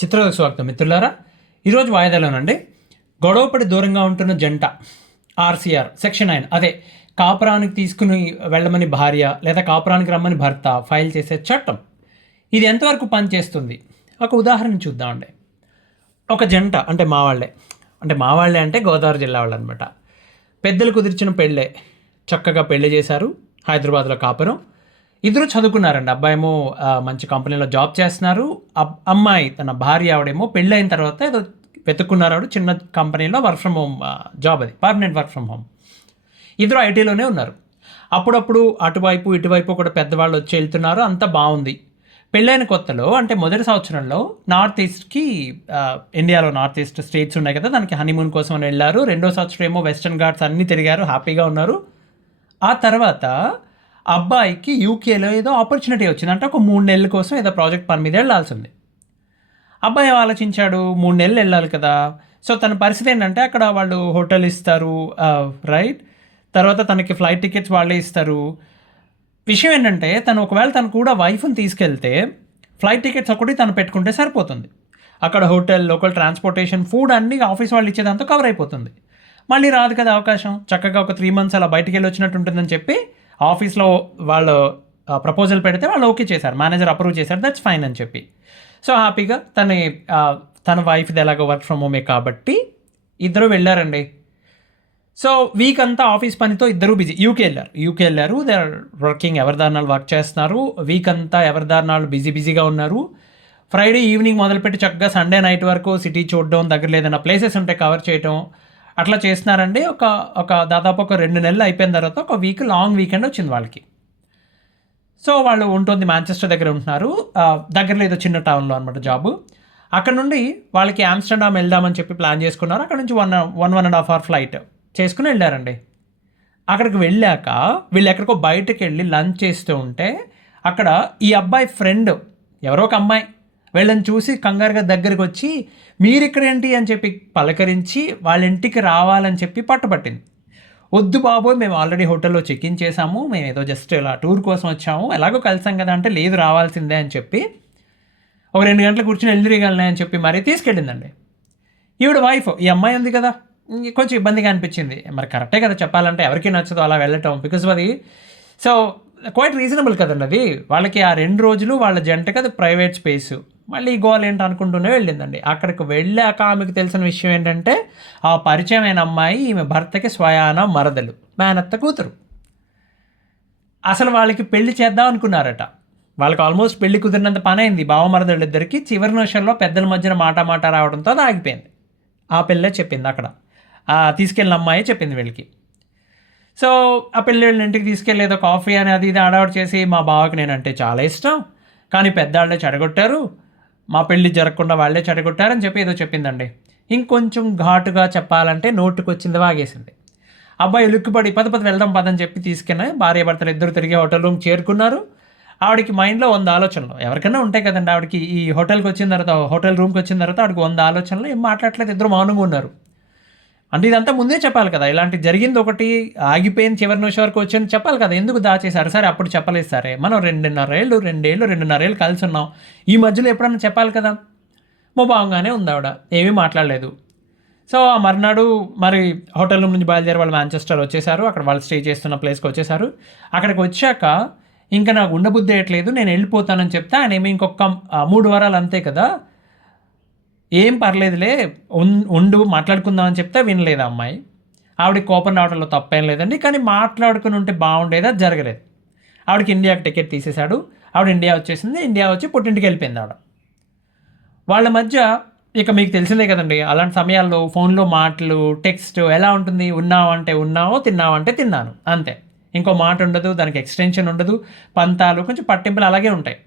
చిత్రకు స్వాగతం మిత్రులారా. ఈరోజు వాయిదాలోనండి గొడవపడి దూరంగా ఉంటున్న జంట ఆర్సీఆర్ సెక్షన్ 9 అదే కాపురానికి తీసుకుని వెళ్ళమని భార్య లేదా కాపురానికి రమ్మని భర్త ఫైల్ చేసే చట్టం ఇది ఎంతవరకు పనిచేస్తుంది? ఒక ఉదాహరణ చూద్దామండి. ఒక జంట మా వాళ్ళే అంటే గోదావరి జిల్లా వాళ్ళు అనమాట. పెద్దలు కుదిర్చిన పెళ్ళే, చక్కగా పెళ్లి చేశారు. హైదరాబాద్లో కాపురం. ఇద్దరు చదువుకున్నారండి. అబ్బాయేమో మంచి కంపెనీలో జాబ్ చేస్తున్నారు. అమ్మాయి తన భార్య ఆవిడేమో పెళ్ళైన తర్వాత ఏదో వెతుక్కున్నారు. ఆవిడ చిన్న కంపెనీలో వర్క్ ఫ్రమ్ హోమ్ జాబ్, అది పర్మనెంట్ వర్క్ ఫ్రమ్ హోమ్. ఇద్దరు ఐటీలోనే ఉన్నారు. అప్పుడప్పుడు అటువైపు ఇటువైపు కూడా పెద్దవాళ్ళు వచ్చి వెళ్తున్నారు. అంతా బాగుంది. పెళ్ళైన కొత్తలో అంటే మొదటి సంవత్సరంలో నార్త్ ఈస్ట్కి, ఇండియాలో నార్త్ ఈస్ట్ స్టేట్స్ ఉన్నాయి కదా, దానికి హనీమూన్ కోసం అని వెళ్ళారు. రెండో సంవత్సరం ఏమో వెస్టర్న్ ఘాట్స్ అన్నీ తిరిగారు, హ్యాపీగా ఉన్నారు. ఆ తర్వాత అబ్బాయికి యూకేలో ఏదో ఆపర్చునిటీ వచ్చిందంటే ఒక 3 నెలల కోసం ఏదో ప్రాజెక్ట్ పని మీద వెళ్ళాల్సింది. అబ్బాయి ఆలోచించాడు, 3 నెలలు వెళ్ళాలి కదా. సో తన పరిస్థితి ఏంటంటే అక్కడ వాళ్ళు హోటల్ ఇస్తారు, రైట్, తర్వాత తనకి ఫ్లైట్ టికెట్స్ వాళ్ళే ఇస్తారు. విషయం ఏంటంటే ఒకవేళ తను కూడా వైఫ్ని తీసుకెళ్తే ఫ్లైట్ టికెట్స్ ఒకటి తను పెట్టుకుంటే సరిపోతుంది. అక్కడ హోటల్, లోకల్ ట్రాన్స్పోర్టేషన్, ఫుడ్ అన్నీ ఆఫీస్ వాళ్ళు ఇచ్చేదంతా కవర్ అయిపోతుంది. మళ్ళీ రాదు కదా అవకాశం. చక్కగా ఒక 3 months అలా బయటికి వెళ్ళి వచ్చినట్టు ఉంటుందని చెప్పి ఆఫీస్లో వాళ్ళు ప్రపోజల్ పెడితే వాళ్ళు ఓకే చేశారు, మేనేజర్ అప్రూవ్ చేశారు, దట్స్ ఫైన్ అని చెప్పి. సో హ్యాపీగా తన వైఫ్ది ఎలాగో వర్క్ ఫ్రమ్ హోమే కాబట్టి ఇద్దరు వెళ్ళారండి. సో వీక్ అంతా ఆఫీస్ పనితో ఇద్దరు బిజీ. యూకే వెళ్ళారు. దే ఆర్ వర్కింగ్, ఎవరిదారునాలు వర్క్ చేస్తున్నారు. వీక్ అంతా ఎవరిదారునాలు బిజీగా ఉన్నారు. ఫ్రైడే ఈవినింగ్ మొదలుపెట్టి చక్కగా సండే నైట్ వరకు సిటీ చూడడం, దగ్గర లేదన్న ప్లేసెస్ ఉంటే కవర్ చేయడం, అట్లా చేస్తున్నారండి. దాదాపు ఒక 2 నెలలు అయిపోయిన తర్వాత ఒక వీక్ లాంగ్ వీకెండ్ వచ్చింది వాళ్ళకి. సో వాళ్ళు ఉంటుంది మాంచెస్టర్ దగ్గర ఉంటున్నారు. దగ్గరలో ఏదో చిన్న టౌన్లో అనమాట జాబు. అక్కడ నుండి వాళ్ళకి ఆమ్స్టర్డామ్ వెళ్దామని చెప్పి ప్లాన్ చేసుకున్నారు. అక్కడ నుంచి 1.5 hour ఫ్లైట్ చేసుకుని వెళ్ళారండి. అక్కడికి వెళ్ళాక వీళ్ళు ఎక్కడికో బయటకు వెళ్ళి లంచ్ చేస్తూ ఉంటే అక్కడ ఈ అబ్బాయి ఫ్రెండ్ ఎవరో ఒక అమ్మాయి వీళ్ళని చూసి కంగారుగా దగ్గరికి వచ్చి మీరు ఇక్కడ ఏంటి అని చెప్పి పలకరించి వాళ్ళ ఇంటికి రావాలని చెప్పి పట్టుబట్టింది. వద్దు బాబోయ్, మేము ఆల్రెడీ హోటల్లో చెక్ఇన్ చేసాము, మేము ఏదో జస్ట్ ఇలా టూర్ కోసం వచ్చాము, ఎలాగో కలిసాం కదా అంటే లేదు రావాల్సిందే అని చెప్పి ఒక 2 గంటలు కూర్చొని వెళ్ళిగలనే అని చెప్పి మరీ తీసుకెళ్ళిందండి. ఈవిడ వైఫ్, ఈ అమ్మాయి ఉంది కదా, కొంచెం ఇబ్బందిగా అనిపించింది. మరి కరెక్టే కదా, చెప్పాలంటే ఎవరికి నచ్చదో అలా వెళ్ళటం, బికాజ్ అది సో క్వైట్ రీజనబుల్ కదండి అది. వాళ్ళకి ఆ 2 రోజులు వాళ్ళ జంటకి అది ప్రైవేట్ స్పేసు. మళ్ళీ గోల్ ఏంటి అనుకుంటూనే వెళ్ళిందండి. అక్కడికి వెళ్ళాక ఆమెకు తెలిసిన విషయం ఏంటంటే ఆ పరిచయమైన అమ్మాయి ఈమె భర్తకి స్వయాన మరదలు, మేనత్త కూతురు. అసలు వాళ్ళకి పెళ్లి చేద్దాం అనుకున్నారట. వాళ్ళకి ఆల్మోస్ట్ పెళ్లి కుదిరినంత పని అయింది బావమరదలు ఇద్దరికి. చివరి నిమిషంలో పెద్దల మధ్యన మాట రావడంతో అది ఆగిపోయింది. ఆ పిల్లే చెప్పింది, అక్కడ తీసుకెళ్ళిన అమ్మాయి చెప్పింది వీళ్ళకి. సో ఆ పిల్లల్ని ఇంటికి తీసుకెళ్ళేదో కాఫీ అని అది ఇది ఆడవాడు చేసి మా బావకి నేనంటే చాలా ఇష్టం, కానీ పెద్దవాళ్ళే చెడగొట్టారు, మా పెళ్ళి జరగకుండా వాళ్ళే చెడగొట్టారని చెప్పి ఏదో చెప్పిందండి. ఇంకొంచెం ఘాటుగా చెప్పాలంటే నోటుకు వచ్చింది వాగేసింది. అబ్బాయి ఉలిక్కిపడి పద వెళ్దాం పదని చెప్పి తీసుకెళ్ళి భార్యాభర్తలు ఇద్దరు తిరిగి హోటల్ రూమ్ చేరుకున్నారు. ఆవిడకి మైండ్లో 100 ఆలోచనలు ఎవరికైనా ఉంటాయి కదండి. ఆవిడకి ఈ హోటల్ రూమ్కి వచ్చిన తర్వాత ఆవిడకి 100 ఆలోచనలు, ఏం మాట్లాడలేదు, ఇద్దరు మౌనంగా ఉన్నారు. అంటే ఇదంతా ముందే చెప్పాలి కదా, ఇలాంటి జరిగింది ఒకటి ఆగిపోయింది చివరి నిమిషం వరకు వచ్చింది చెప్పాలి కదా, ఎందుకు దాచేశారు? సరే అప్పుడు చెప్పలేదు, సరే మనం 2.5 ఏళ్ళు కలిసి ఉన్నాం, ఈ మధ్యలో ఎప్పుడన్నా చెప్పాలి కదా. ముభావంగానే ఉంది ఆవిడ, ఏమీ మాట్లాడలేదు. సో ఆ మర్నాడు మరి హోటల్ రూమ్ నుంచి బయలుదేరి వాళ్ళు మాంచెస్టర్ వచ్చేసారు. అక్కడ వాళ్ళు స్టే చేస్తున్న ప్లేస్కి వచ్చేసారు. అక్కడికి వచ్చాక ఇంకా నాకు ఉండబుద్ధి వేయట్లేదు, నేను వెళ్ళిపోతానని చెప్తే ఆయన ఏమి ఇంకొక 3 వారాలు అంతే కదా, ఏం పర్లేదులే ఉండు మాట్లాడుకుందామని చెప్తే వినలేదు అమ్మాయి. ఆవిడకి కోపం రావడంలో తప్పేం లేదండి, కానీ మాట్లాడుకుని ఉంటే బాగుండేది, అది జరగలేదు. ఆవిడకి ఇండియాకి టికెట్ తీసేశాడు. ఆవిడ ఇండియా వచ్చేసింది. ఇండియా వచ్చి పుట్టింటికి వెళ్ళిపోయింది ఆవిడ. వాళ్ళ మధ్య ఇక మీకు తెలిసిందే కదండి, అలాంటి సమయాల్లో ఫోన్లో మాటలు, టెక్స్ట్ ఎలా ఉంటుంది, ఉన్నావు అంటే ఉన్నావో, తిన్నావు అంటే తిన్నాను అంతే, ఇంకో మాట ఉండదు, దానికి ఎక్స్టెన్షన్ ఉండదు, పంతాలు కొంచెం పట్టింపులు అలాగే ఉంటాయి.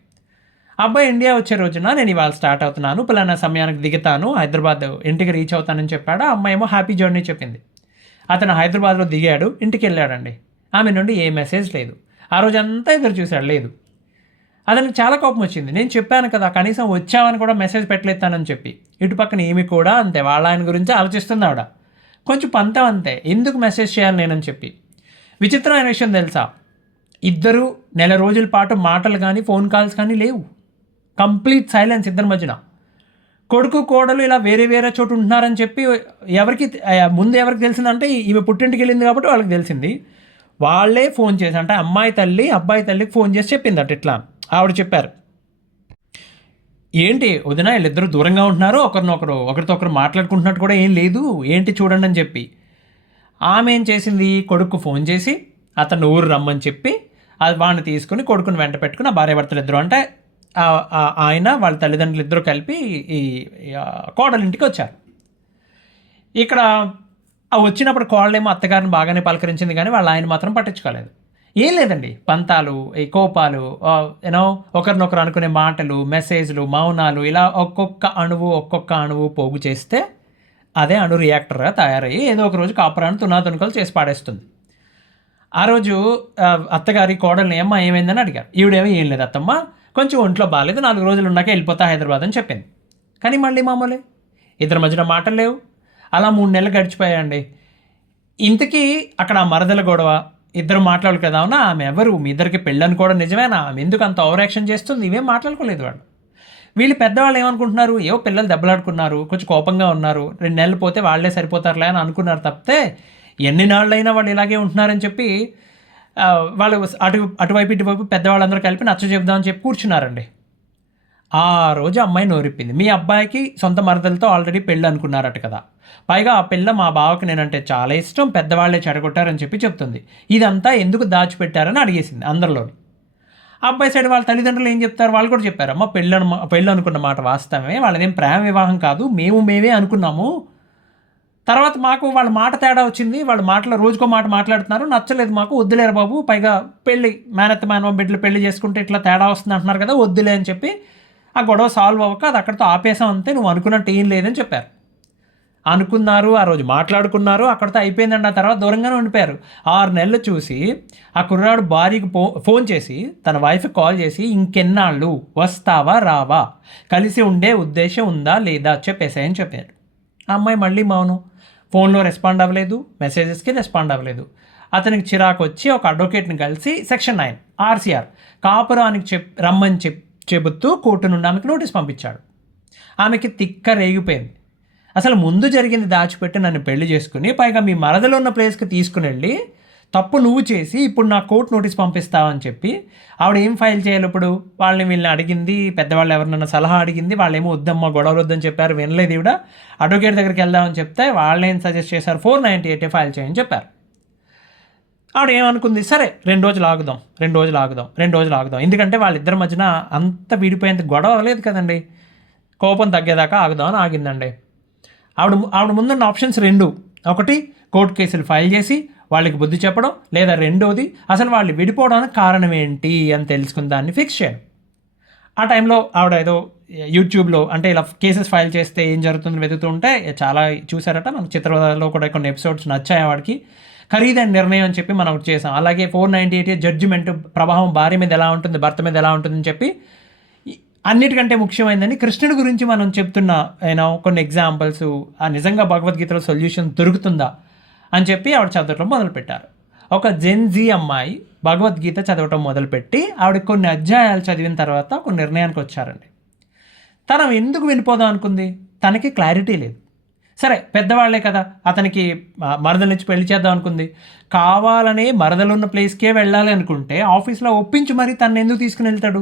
అబ్బాయి ఇండియా వచ్చే రోజున నేను ఇవాళ స్టార్ట్ అవుతున్నాను, పలానా సమయానికి దిగుతాను, హైదరాబాద్ ఇంటికి రీచ్ అవుతానని చెప్పాడు. ఆ అమ్మాయి ఏమో హ్యాపీ జర్నీ చెప్పింది. అతను హైదరాబాద్లో దిగాడు, ఇంటికి వెళ్ళాడండి. ఆమె నుండి ఏ మెసేజ్ లేదు. ఆ రోజంతా ఎదురు చూశాడు, లేదు. అతనికి చాలా కోపం వచ్చింది. నేను చెప్పాను కదా కనీసం వచ్చామని కూడా మెసేజ్ పెట్టలేస్తానని చెప్పి. ఇటు పక్కన ఏమి కూడా అంతే, వాళ్ళ ఆయన గురించి ఆలోచిస్తుంది ఆవిడ. కొంచెం పంతం అంతే, ఎందుకు మెసేజ్ చేయాలి నేనని చెప్పి. విచిత్రమైన విషయం తెలుసా, ఇద్దరు నెల రోజుల పాటు మాటలు కానీ ఫోన్ కాల్స్ కానీ లేవు. కంప్లీట్ సైలెన్స్ ఇద్దరి మధ్యన. కొడుకు కోడలు ఇలా వేరే వేరే చోటు ఉంటున్నారని చెప్పి ముందు ఎవరికి తెలిసిందంటే ఈమె పుట్టింటికి వెళ్ళింది కాబట్టి వాళ్ళకి తెలిసింది. వాళ్ళే ఫోన్ చేసి అంటే అమ్మాయి తల్లి అబ్బాయి తల్లికి ఫోన్ చేసి చెప్పిందట ఇట్లా. ఆవిడ చెప్పారు, ఏంటి వదిన వీళ్ళిద్దరూ దూరంగా ఉంటున్నారు, ఒకరితో ఒకరు మాట్లాడుకుంటున్నట్టు కూడా ఏం లేదు, ఏంటి చూడండి అని చెప్పి. ఆమె ఏం చేసింది, కొడుకు ఫోన్ చేసి అతను ఊరు రమ్మని చెప్పి అది వాడిని తీసుకుని కొడుకుని వెంట పెట్టుకుని ఆ భార్యాభర్తలు ఇద్దరు అంటే ఆయన వాళ్ళ తల్లిదండ్రులు ఇద్దరు కలిపి ఈ కోడలింటికి వచ్చారు. ఇక్కడ వచ్చినప్పుడు కోడలేమో అత్తగారిని బాగానే పలకరించింది కానీ వాళ్ళ ఆయన మాత్రం పట్టించుకోలేదు. ఏం లేదండి, పంతాలు, ఈ కోపాలు, ఒకరినొకరు అనుకునే మాటలు, మెసేజ్లు, మౌనాలు, ఇలా ఒక్కొక్క అణువు పోగు చేస్తే అదే అణు రియాక్టర్గా తయారయ్యి ఏదో ఒక రోజు కాపురాన్ని తునాతునుకలు చేసి పాడేస్తుంది. ఆ రోజు అత్తగారి కోడల్ని ఏమైందని అడిగారు. ఈవిడేమో ఏం లేదు అత్తమ్మ, కొంచెం ఒంట్లో బాగాలేదు, 4 రోజులు ఉన్నాక వెళ్ళిపోతా హైదరాబాద్ అని చెప్పింది. కానీ మళ్ళీ మామూలే, ఇద్దరి మధ్యన మాటలు లేవు. అలా 3 నెలలు గడిచిపోయాయండి. ఇంతకీ అక్కడ మరదల గొడవ, ఇద్దరు మాట్లాడు కదా, అవునా ఆమె ఎవరు, మీ ఇద్దరికి పెళ్ళని కూడా నిజమేనా, ఆమె ఎందుకు అంత ఓవర్ యాక్షన్ చేస్తుంది, ఇవేం మాట్లాడుకోలేదు వాళ్ళు. వీళ్ళు పెద్దవాళ్ళు ఏమనుకుంటున్నారు, పిల్లలు దెబ్బలాడుకున్నారు, కొంచెం కోపంగా ఉన్నారు, 2 నెలలు పోతే వాళ్ళే సరిపోతారులే అని అనుకున్నారు తప్పితే ఎన్ని నాళ్ళైనా వాళ్ళు ఇలాగే ఉంటున్నారని చెప్పి వాళ్ళు అటువైపు ఇటువైపు పెద్దవాళ్ళందరూ కలిపి నచ్చ చెబుదామని చెప్పి కూర్చున్నారండి. ఆ రోజు అమ్మాయి నోరిప్పింది, మీ అబ్బాయికి సొంత మరదలతో ఆల్రెడీ పెళ్ళి అనుకున్నారట కదా, పైగా ఆ పిల్ల మా బావకి నేనంటే చాలా ఇష్టం, పెద్దవాళ్లే చెడగొట్టారని చెప్పి చెప్తుంది, ఇదంతా ఎందుకు దాచిపెట్టారని అడిగేసింది అందరిలోని. అబ్బాయి సైడ్ వాళ్ళ తల్లిదండ్రులు ఏం చెప్తారు, వాళ్ళు కూడా చెప్పారు, అమ్మ పెళ్ళి అనుకున్న మాట వాస్తవమే, వాళ్ళదేం ప్రేమ వివాహం కాదు, మేమే అనుకున్నాము, తర్వాత మాకు వాళ్ళ మాట తేడా వచ్చింది, వాళ్ళ మాటలో రోజుకో మాట మాట్లాడుతున్నారు, నచ్చలేదు మాకు, వద్దులేరు బాబు, పైగా పెళ్ళి మేనత్త మేనమ్మ బిడ్డలు పెళ్లి చేసుకుంటే ఇట్లా తేడా వస్తుంది అంటున్నారు కదా, వద్దులే అని చెప్పి ఆ గొడవ సాల్వ్ అవ్వక అది అక్కడితో ఆపేసాం అంతే, నువ్వు అనుకున్నట్టు ఏం లేదని చెప్పారు. అనుకున్నారు, ఆ రోజు మాట్లాడుకున్నారు, అక్కడితో అయిపోయిందండి. ఆ తర్వాత దూరంగానే ఉండిపోయారు. 6 నెలలు చూసి ఆ కుర్రాడు భార్యకి ఫోన్ చేసి తన వైఫ్కి కాల్ చేసి, ఇంకెన్నాళ్ళు, వస్తావా రావా, కలిసి ఉండే ఉద్దేశం ఉందా లేదా చెప్పేసాయని చెప్పారు. ఆ అమ్మాయి మళ్ళీ మౌనం, ఫోన్లో రెస్పాండ్ అవ్వలేదు, మెసేజెస్కి రెస్పాండ్ అవ్వలేదు. అతనికి చిరాకు వచ్చి ఒక అడ్వకేట్ని కలిసి సెక్షన్ 9 RCR కాపురానికి రమ్మని చెబుతూ కోర్టు నుండి ఆమెకు నోటీస్ పంపించాడు. ఆమెకి తిక్క రేగిపోయింది, అసలు ముందు జరిగింది దాచిపెట్టి నన్ను పెళ్లి చేసుకుని పైగా మీ మరదలో ఉన్న ప్లేస్కి తీసుకుని వెళ్ళి తప్పు నువ్వు చేసి ఇప్పుడు నా కోర్టు నోటీస్ పంపిస్తావని చెప్పి ఆవిడ ఏం ఫైల్ చేయాలి ఇప్పుడు, వీళ్ళని అడిగింది, పెద్దవాళ్ళు ఎవరినన్నా సలహా అడిగింది, వాళ్ళేమో వద్దమ్మా గొడవలు వద్దని చెప్పారు, వినలేదు. ఈవిడ అడ్వకేట్ దగ్గరికి వెళ్దామని చెప్తే వాళ్ళేం సజెస్ట్ చేశారు, 498 ఫైల్ చేయని చెప్పారు. ఆవిడ ఏమనుకుంది, సరే 2 రోజులు ఆగుదాం, ఎందుకంటే వాళ్ళిద్దరి మధ్యన అంత విడిపోయేంత గొడవ అవ్వలేదు కదండి, కోపం తగ్గేదాకా ఆగుదామని ఆగిందండి. ఆవిడ ముందున్న ఆప్షన్స్ 2, ఒకటి కోర్టు కేసులు ఫైల్ చేసి వాళ్ళకి బుద్ధి చెప్పడం, లేదా రెండోది అసలు వాళ్ళు విడిపోవడానికి కారణం ఏంటి అని తెలుసుకుని దాన్ని ఫిక్స్ చేయడం. ఆ టైంలో ఆవిడ ఏదో యూట్యూబ్లో అంటే ఇలా కేసెస్ ఫైల్ చేస్తే ఏం జరుగుతుందని వెతుకుతుంటే చాలా చూసారట. మనకు చిత్రవదలో కూడా కొన్ని ఎపిసోడ్స్ నచ్చాయి ఆవిడకి. ఖరీదైన నిర్ణయం అని చెప్పి మనం చేసాం. అలాగే 498 జడ్జిమెంట్ ప్రభావం భార్య మీద ఎలా ఉంటుంది, భర్త మీద ఎలా ఉంటుందని చెప్పి, అన్నిటికంటే ముఖ్యమైనదని కృష్ణుడి గురించి మనం చెప్తున్న కొన్ని ఎగ్జాంపుల్స్, నిజంగా భగవద్గీతలో సొల్యూషన్ దొరుకుతుందా అని చెప్పి ఆవిడ చదవటం మొదలుపెట్టారు. ఒక జెన్జీ అమ్మాయి భగవద్గీత చదవటం మొదలుపెట్టి ఆవిడ కొన్ని అధ్యాయాలు చదివిన తర్వాత ఒక నిర్ణయానికి వచ్చారండి. తను ఎందుకు వెళ్ళిపోదాం అనుకుంది, తనకి క్లారిటీ లేదు. సరే పెద్దవాళ్లే కదా, అతనికి మరదల నుంచి పెళ్లి చేద్దాం అనుకుంది. కావాలనే మరదలున్న ప్లేస్కే వెళ్ళాలి అనుకుంటే ఆఫీస్లో ఒప్పించి మరి తను ఎందుకు తీసుకుని వెళ్తాడు,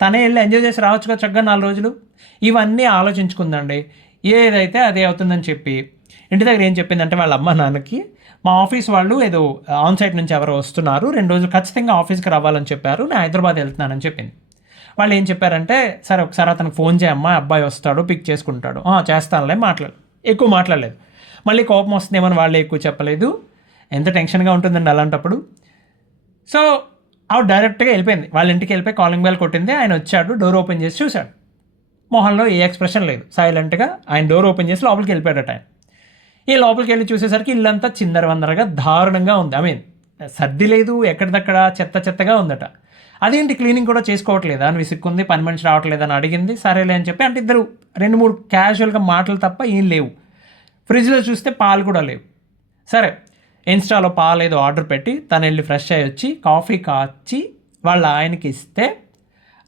తనే వెళ్ళి ఎంజాయ్ చేసి రావచ్చు కదా చక్కగా 4 రోజులు. ఇవన్నీ ఆలోచించుకుందండి. ఏదైతే అదే అవుతుందని చెప్పి ఇంటి దగ్గర ఏం చెప్పిందంటే వాళ్ళ అమ్మ నాన్నకి, మా ఆఫీస్ వాళ్ళు ఏదో ఆన్సైట్ నుంచి ఎవరో వస్తున్నారు, 2 రోజులు ఖచ్చితంగా ఆఫీస్కి రావాలని చెప్పారు, నేను హైదరాబాద్ వెళ్తున్నానని చెప్పింది. వాళ్ళు ఏం చెప్పారంటే, సరే ఒకసారి అతనికి ఫోన్ చేయమ్మా, అబ్బాయి వస్తాడు పిక్ చేసుకుంటాడు. చేస్తానులే, ఎక్కువ మాట్లాడలేదు. మళ్ళీ కోపం వస్తుందేమని వాళ్ళే ఎక్కువ చెప్పలేదు. ఎంత టెన్షన్గా ఉంటుందండి అలాంటప్పుడు. సో ఆవిడ డైరెక్ట్గా వెళ్ళిపోయింది, వాళ్ళ ఇంటికి వెళ్ళిపోయి కాలింగ్ బెల్ కొట్టింది. ఆయన వచ్చాడు, డోర్ ఓపెన్ చేసి చూశాడు. మొహంలో ఏ ఎక్స్ప్రెషన్ లేదు, సైలెంట్గా ఆయన డోర్ ఓపెన్ చేసి లోపలికి వెళ్ళిపోయాడట. ఆయన ఈ లోపలికి వెళ్ళి చూసేసరికి ఇల్లంతా చిందరవందరగా దారుణంగా ఉంది. సర్ది లేదు, ఎక్కడిదక్కడ చెత్తగా ఉందట. అదేంటి క్లీనింగ్ కూడా చేసుకోవట్లేదా అని విసుక్కుంది. పని మనిషి రావట్లేదని అడిగింది. సరేలే అని చెప్పి, అంటే ఇద్దరు 2-3 క్యాజువల్గా మాటలు తప్ప ఏం లేవు. ఫ్రిడ్జ్లో చూస్తే పాలు కూడా లేవు. సరే ఇన్స్టాలో పాలు ఏదో ఆర్డర్ పెట్టి తను వెళ్ళి ఫ్రెష్ అయ్యి వచ్చి కాఫీ కాచి వాళ్ళ ఆయనకి ఇస్తే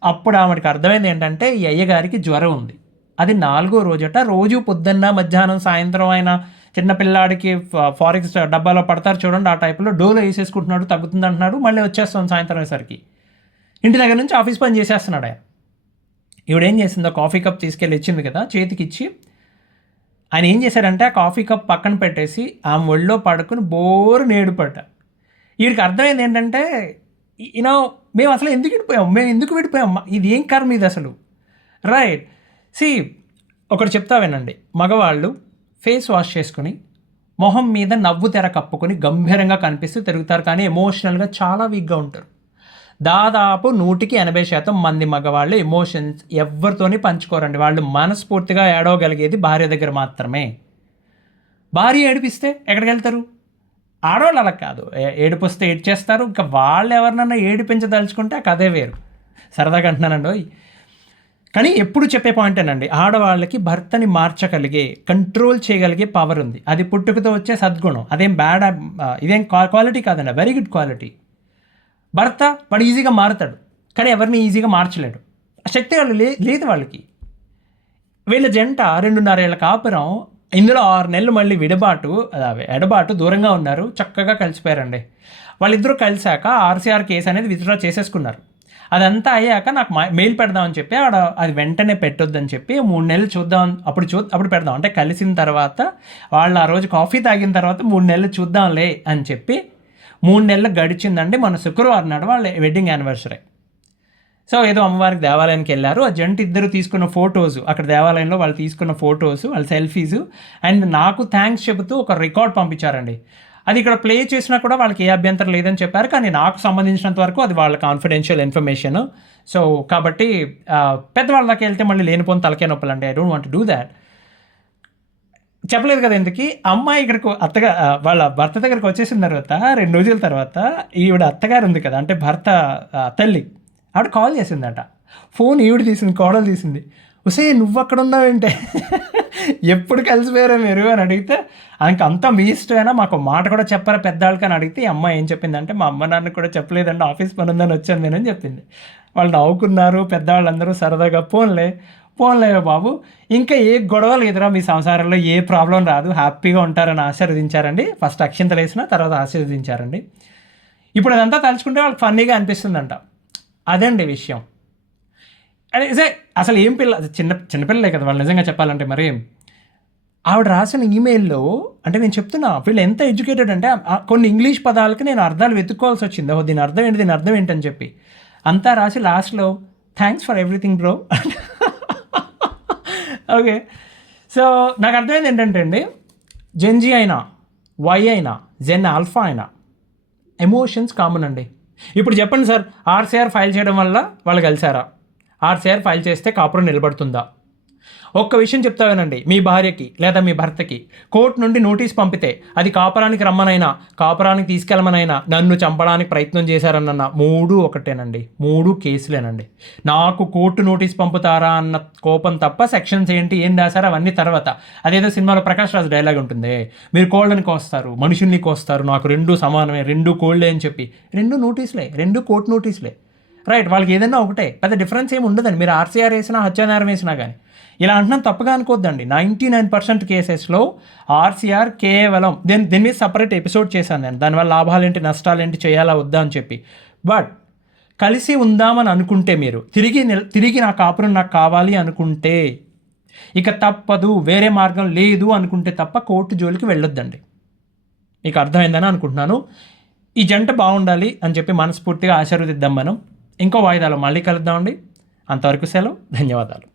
అప్పుడు ఆమెకి అర్థమైంది ఏంటంటే, ఈ అయ్యగారికి జ్వరం ఉంది, అది 4వ రోజట. రోజు పొద్దున్న మధ్యాహ్నం సాయంత్రం ఆయన చిన్నపిల్లాడికి ఫారెక్స్ డబ్బాలో పడతారు చూడండి, ఆ టైప్లో డోలో వేసేసుకుంటున్నాడు, తగ్గుతుంది అంటున్నాడు, మళ్ళీ వచ్చేస్తాం సాయంత్రం అయ్యేసరికి. ఇంటి దగ్గర నుంచి ఆఫీస్ పని చేసేస్తున్నాడు ఆయన. ఈవిడేం చేసిందో కాఫీ కప్ తీసుకెళ్ళి ఇచ్చింది కదా చేతికి ఇచ్చి, ఆయన ఏం చేశాడంటే ఆ కాఫీ కప్ పక్కన పెట్టేసి ఆమె ఒళ్ళో పడుకుని బోరు నేడుపడ్డ. వీడికి అర్థమైంది ఏంటంటే, యూనో మేము అసలు ఎందుకు విడిపోయాం, మేము ఎందుకు విడిపోయాం, ఇది ఏం కర్మ ఇది అసలు. రైట్. ఒకటి చెప్తా వినండి. మగవాళ్ళు ఫేస్ వాష్ చేసుకుని మొహం మీద నవ్వు తెర కప్పుకొని గంభీరంగా కనిపిస్తూ తిరుగుతారు, కానీ ఎమోషనల్గా చాలా వీక్గా ఉంటారు. దాదాపు 180% మంది మగవాళ్ళు ఎమోషన్స్ ఎవరితోని పంచుకోరండి. వాళ్ళు మనస్ఫూర్తిగా ఏడవగలిగేది భార్య దగ్గర మాత్రమే. భార్య ఏడిపిస్తే ఎక్కడికి వెళ్తారు? ఆడవాళ్ళు అలా కాదు, ఏడుపు వస్తే ఏడ్చేస్తారు. ఇంకా వాళ్ళు ఎవరినన్నా ఏడిపించదలుచుకుంటే ఆ కథే వేరు. సరదాగా అంటున్నానండి. కానీ ఎప్పుడు చెప్పే పాయింట్ ఏనండి, ఆడవాళ్ళకి భర్తని మార్చగలిగే, కంట్రోల్ చేయగలిగే పవర్ ఉంది. అది పుట్టుకతో వచ్చే సద్గుణం, అదేం బ్యాడ్, ఇదేం క్వాలిటీ కాదండి, వెరీ గుడ్ క్వాలిటీ. భర్త వాడు ఈజీగా మారుతాడు, కానీ ఎవరిని ఈజీగా మార్చలేడు. ఆ శక్తి వాళ్ళు లేదు వాళ్ళకి. వీళ్ళ జంట 2.5 ఏళ్ల కాపురం, ఇందులో 6 నెలలు మళ్ళీ ఎడబాటు దూరంగా ఉన్నారు, చక్కగా కలిసిపోయారండి. వాళ్ళిద్దరూ కలిశాక ఆర్సీఆర్ కేసు అనేది విత్డ్రా చేసేసుకున్నారు. అదంతా అయ్యాక నాకు మెయిల్ పెడదామని చెప్పి అది వెంటనే పెట్టొద్దని చెప్పి 3 నెలలు చూద్దాం, అప్పుడు పెడదాం అంటే కలిసిన తర్వాత వాళ్ళు ఆ రోజు కాఫీ తాగిన తర్వాత 3 నెలలు చూద్దాంలే అని చెప్పి 3 నెలలు గడిచిందండి. మన శుక్రవారం నాడు వాళ్ళ వెడ్డింగ్ యానివర్సరీ. సో ఏదో అమ్మవారికి దేవాలయానికి వెళ్ళారు. ఆ జంట ఇద్దరు తీసుకున్న ఫొటోస్, అక్కడ దేవాలయంలో వాళ్ళు తీసుకున్న ఫొటోస్, వాళ్ళ సెల్ఫీస్, అండ్ నాకు థ్యాంక్స్ చెబుతూ ఒక రికార్డ్ పంపించారండి. అది ఇక్కడ ప్లే చేసినా కూడా వాళ్ళకి ఏ అభ్యంతరం లేదని చెప్పారు, కానీ నాకు సంబంధించినంత వరకు అది వాళ్ళ కాన్ఫిడెన్షియల్ ఇన్ఫర్మేషన్. సో కాబట్టి పెద్దవాళ్ళ దాకా వెళ్తే మళ్ళీ లేనిపోని తలకే నొప్పులండి. I don't want to do that. చెప్పలేదు కదా ఎందుకు. అమ్మాయి ఇక్కడికి వాళ్ళ భర్త దగ్గరికి వచ్చేసిన తర్వాత 2 రోజుల తర్వాత ఈవిడ అత్తగారు ఉంది కదా, అంటే భర్త తల్లి, ఆవిడ కాల్ చేసిందట. ఫోన్ ఈవిడ తీసింది, కోడలు తీసింది. ఉసే నువ్వు అక్కడ ఉన్నావేంటే, ఎప్పుడు కలిసిపోయారా మీరు అని అడిగితే, అంతా మీ ఇష్టమైనా మాకు మాట కూడా చెప్పారా పెద్దవాళ్ళకి అని అడిగితే, ఈ అమ్మాయి ఏం చెప్పిందంటే, మా అమ్మ నాన్న కూడా చెప్పలేదండి, ఆఫీస్ పని ఉందని వచ్చాను నేనని చెప్పింది. వాళ్ళు నవ్వుకున్నారు పెద్దవాళ్ళందరూ సరదాగా. పోన్లే బాబు, ఇంకా ఏ గొడవలు ఎదురా మీ సంసారంలో, ఏ ప్రాబ్లం రాదు, హ్యాపీగా ఉంటారని ఆశీర్వదించారండి. ఫస్ట్ అక్షింతలు వేసిన తర్వాత ఆశీర్వదించారండి. ఇప్పుడు అదంతా తలుచుకుంటే వాళ్ళకి ఫన్నీగా అనిపిస్తుందంట. అదండి విషయం. అదే అసలు ఏం చిన్నపిల్లలే కదా వాళ్ళు, నిజంగా చెప్పాలంటే. మరి ఆవిడ రాసిన ఈమెయిల్లో, అంటే నేను చెప్తున్నా వీళ్ళు ఎంత ఎడ్యుకేటెడ్ అంటే, కొన్ని ఇంగ్లీష్ పదాలకి నేను అర్థాలు వెతుక్కోవాల్సి వచ్చింది. దీని అర్థం ఏంటని చెప్పి అంతా రాసి లాస్ట్లో thanks for everything bro. Okay. So నాకు అర్థమైంది ఏంటంటే అండి, జెన్జీ అయినా, వై అయినా, జెన్ ఆల్ఫా అయినా ఎమోషన్స్ కామన్ అండి. ఇప్పుడు చెప్పండి సార్, ఆర్సీఆర్ ఫైల్ చేయడం వల్ల వాళ్ళు కలిసారా? ఆర్సీఆర్ ఫైల్ చేస్తే కాపురం నిలబడుతుందా? ఒక్క విషయం చెప్తావేనండి, మీ భార్యకి లేదా మీ భర్తకి కోర్టు నుండి నోటీస్ పంపితే, అది కాపురానికి రమ్మనైనా, కాపురానికి తీసుకెళ్ళమనైనా, నన్ను చంపడానికి ప్రయత్నం చేశారన్న 3 ఒకటేనండి, 3 కేసులేనండి. నాకు కోర్టు నోటీస్ పంపుతారా అన్న కోపం తప్ప సెక్షన్స్ ఏంటి, ఏం రాశారు అవన్నీ తర్వాత. అదేదో సినిమాలో ప్రకాష్ రాజ్ డైలాగ్ ఉంటుంది, మీరు కోళ్ళని కోస్తారు, మనుషుల్ని కోస్తారు, నాకు 2 సమానమే, 2 కోళ్ళే అని చెప్పి. 2 నోటీసులే, 2 కోర్టు నోటీసులే. రైట్. వాళ్ళకి ఏదైనా ఒకటే, పెద్ద డిఫరెన్స్ ఏమి ఉండదండి. మీరు ఆర్సీఆర్ వేసినా, హత్యానేరం వేసినా కానీ. ఇలా అంటున్నాను తప్పగా అనుకోద్దండి. 99% కేసెస్లో ఆర్సీఆర్ కేవలం దీని మీద సపరేట్ ఎపిసోడ్ చేశాను నేను, దానివల్ల లాభాలేంటి నష్టాలేంటి, చేయాలా వద్దా అని చెప్పి. బట్ కలిసి ఉందామని అనుకుంటే, మీరు తిరిగి నా కాపురం నాకు కావాలి అనుకుంటే ఇక తప్పదు, వేరే మార్గం లేదు అనుకుంటే తప్ప కోర్టు జోలికి వెళ్ళొద్దండి. మీకు అర్థమైందని అనుకుంటున్నాను. ఈ జంట బాగుండాలి అని చెప్పి మనస్ఫూర్తిగా ఆశీర్వదిద్దాం మనం. ఇంకో వాయిదాలో మళ్ళీ కలుద్దామండి. అంతవరకు సెలవు. ధన్యవాదాలు.